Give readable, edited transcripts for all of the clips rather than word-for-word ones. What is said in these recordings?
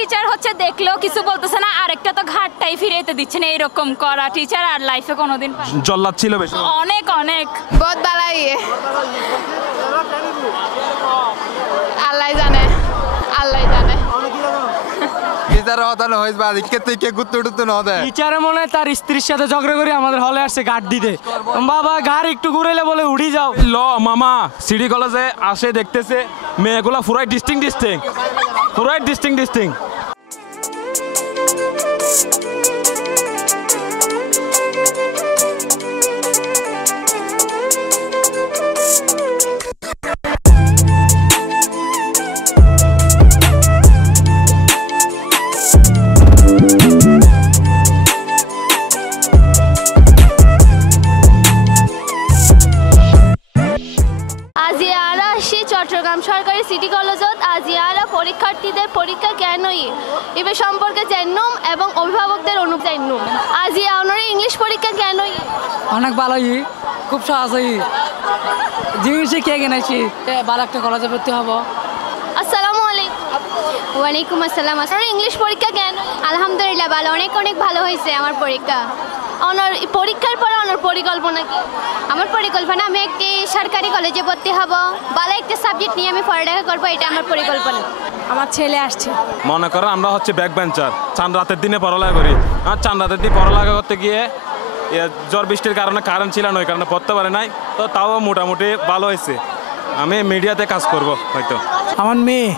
Teacher হচ্ছে দেখলেও কিছু বলতেছে না, আরেকটা তো ঘাটটাই ফিরাইতে দিচ্ছে না। এরকম করা টিচার আর লাইফে কোনোদিন জল্লাদ ছিল বেশি, অনেক অনেক বহুত বালাই আল্লাহ জানে, আল্লাহ জানে। টিচারে মনে হয় তার স্ত্রীর সাথে ঝগড়া করে আমাদের হলে আসছে গার্ড দিতে। বাবা গাড়ি একটু ঘুরাইলে বলে উড়ি যাও। ল মামা সিটি কলেজে আসে দেখতেছে মেয়েগুলা পুরাই ডিস্টিং চট্টগ্রাম সরকারি সিটি কলেজত আজিয়ারা পরীক্ষার্থীদের পরীক্ষা কেন এবে সম্পর্কে জানুম এবং অভিভাবকদের অনুভব জানুম। আজিয়া অনরে ইংলিশ পরীক্ষা কেন অনেক ভালো, খুব সহজ জিনিস কে কিনেছি ভালো একটা কলেজে ভর্তি হবো। আসসালামু আলাইকুম। ওয়ালাইকুম আসসালাম। আপনার ইংলিশ পরীক্ষা কেন? আলহামদুলিল্লাহ ভালো, অনেক অনেক ভালো হয়েছে আমার পরীক্ষা। অনর পরীক্ষার পরে অনর পরিকল্পনা কি? আমার পরিকল্পনা আমি একটি সরকারি কলেজে ভর্তি হব, ভালো একটা সাবজেক্ট নিয়ে আমি পড়ালেখা করবো, এটা আমার পরিকল্পনা। আমার ছেলে আসছে। মনে করো আমরা হচ্ছে ব্যাক বেঞ্চার, চাঁদ রাতের দিনে পড়ালেখা করি। আর চাঁদ রাতের দিন পড়ালেখা করতে গিয়ে ঝড় বৃষ্টির কারণে কারেন্ট ছিল না, ওই কারণে পড়তে পারে নাই। তো তাও মোটামুটি ভালো হয়েছে। আমি মিডিয়াতে কাজ করব হয়তো। আমার মেয়ে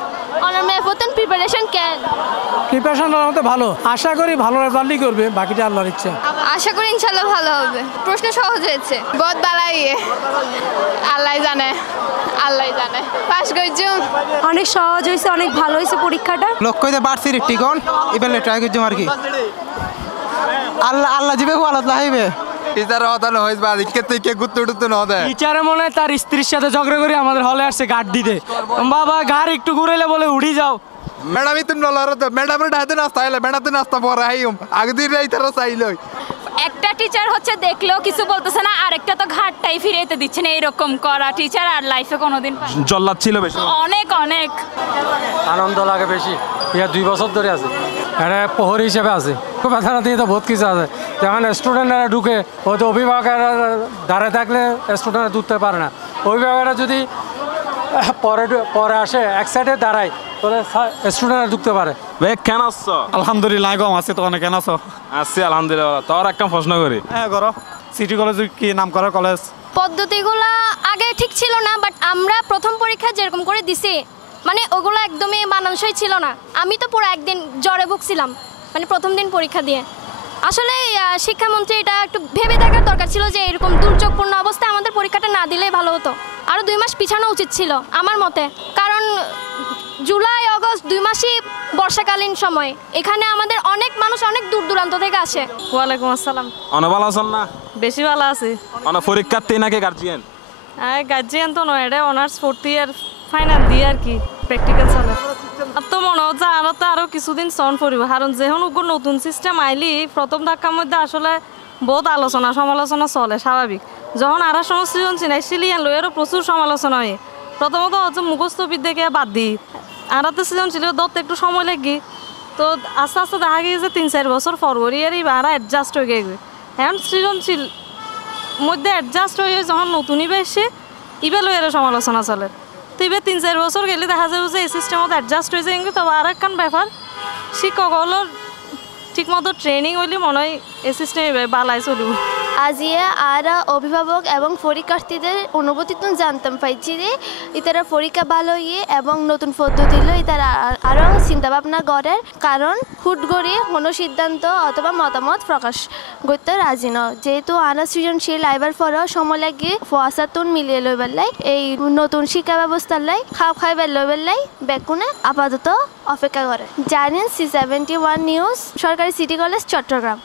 অনর মেয়ে প্রথম প্রিপারেশন কেন? প্রিপারেশন ভালো, আশা করি ভালো রেজাল্টই করবে, বাকিটা আল্লাহর ইচ্ছা। আশা করি ইনশাল্লাহ ভালো হবে। প্রশ্ন সহজ হয়েছে, বহুত বালাই আল্লাহ জানে, আল্লাহ জানে। পাস করছো, অনেক সহজ হয়েছে, অনেক ভালো হয়েছে পরীক্ষাটা। লক্ষ্যতে বাড়ছি টিকন এবার ট্রাই করছো আর কি। আল্লাহ জিবে আল্লাহ লাহিবে। টিচারে মনে হয় তার স্ত্রীর সাথে ঝগড়া করে আমাদের হলে আসছে গার্ড দিতে। বাবা গাড়ি একটু ঘুরাইলে বলে উড়ি যাও। ম্যাডাম ইতুন নলারত ম্যাডামের ডাতে নাস্তা আইলা ম্যাডাম নাস্তা পড়া আইম আগে দিন রাই তারা চাইলো। একটা টিচার হচ্ছে দেখলেও কিছু বলতেছে না, আরেকটা তো ঘাটটাই ফিরাইতে দিচ্ছে না। এরকম করা টিচার আর লাইফে কোনোদিন জল্লাদ ছিল বেশি, অনেক অনেক আনন্দ লাগে বেশি। 2 বছর ধরে আছে, এটা প্রহরী হিসেবে আছে। খুব ব্যথা দিয়ে তো বহুত কিছু আছে। যেমন স্টুডেন্টরা ঢুকে, হয়তো অভিভাবকেরা দাঁড়ায় থাকলে স্টুডেন্টরা ঢুকতে পারে না। অভিভাবকেরা যদি পরে আসে এক সাইডে দাঁড়ায়, তাহলে স্টুডেন্টরা ঢুকতে পারে। কেন আসছো? আলহামদুলিল্লাহ গম আছে, তো কেন আছো? আসছি আলহামদুলিল্লাহ। তোর একটা প্রশ্ন করি, হ্যাঁ করো। সিটি কলেজ কি নাম করা কলেজ? পদ্ধতিগুলো আগে ঠিক ছিল না, বাট আমরা প্রথম পরীক্ষা যেরকম করে দিছি মানে ওগুলো একদমই মানানসই ছিল না। আমি তো পুরো একদিন জ্বরে ভুগছিলাম মানে প্রথম দিন পরীক্ষা দিয়ে। আসলে শিক্ষামন্ত্রী এটা একটু ভেবে দেখার দরকার ছিল যে এরকম দুর্যোগপূর্ণ অবস্থায় আমাদের পরীক্ষাটা না দিলেই ভালো হতো। আরও 2 মাস পিছানো উচিত ছিল আমার মতে, কারণ জুলাই আগস্ট 2 মাসই বর্ষাকালীন সময়। এখানে আমাদের অনেক মানুষ অনেক দূর দূরান্ত থেকে আসে। ওয়ালাইকুম আসসালাম। ভালো আছেন না? বেশি ভালো আছি। পরীক্ষার্থী নাকি গার্জিয়ান? গার্জিয়ান তো নয়, এটা অনার্স 4th ইয়ার ফাইনাল দিয়ে আর কি প্র্যাকটিক্যাল চলে। আর তো মনে হচ্ছে আরও কিছুদিন সন পড়িব, কারণ যেহেন নতুন সিস্টেম আইলি প্রথম ধাক্কার মধ্যে আসলে বহুত আলোচনা সমালোচনা চলে স্বাভাবিক। যখন আর সময় সৃজনশীল সিলিয়ান লইয়েরও প্রচুর সমালোচনা হয়। প্রথমত হচ্ছে মুখস্থ বিদ্যাকে বাদ দিই, আর সৃজনশীল ধরতে একটু সময় লাগি। তো আস্তে আস্তে দেখা গিয়ে যে 3-4 বছর ফরওয়ারি আর আর অ্যাডজাস্ট হয়ে গিয়ে এখন সৃজনশীল মধ্যে অ্যাডজাস্ট হয়ে যখন নতুনই বেশি ইবে লইয়েরও সমালোচনা চলে। তো এবার 3-4 বছর গেলে দেখা যাবে যে এই সিস্টেমত অ্যাডজাস্ট হয়ে যায়। কিন্তু তবে আর একখান ব্যাপার, শিক্ষকগুলোর ঠিকমতো ট্রেনিং হইলে মনে হয় এই সিস্টেম বালাই চলব। আজিয়া আর অভিভাবক এবং পরীক্ষার্থীদের অনুভূতি তো জানতাম পাইছি যে ইতারা পরীক্ষা ভালো এবং নতুন পদ্ধতি ইতারা আরও চিন্তাভাবনা করার, কারণ হুট করে কোনো সিদ্ধান্ত অথবা মতামত প্রকাশ করতে রাজি ন। যেহেতু আনা সৃজনশীল আইবার পরেও সময় লাগিয়ে ফসাতুন মিলিয়ে লইবার লাই এই নতুন শিক্ষা ব্যবস্থার লাই খাইবার লইবার লাই বেকুনে আপাতত অপেক্ষা করে। জানেন C71 নিউজ, সরকারি সিটি কলেজ, চট্টগ্রাম।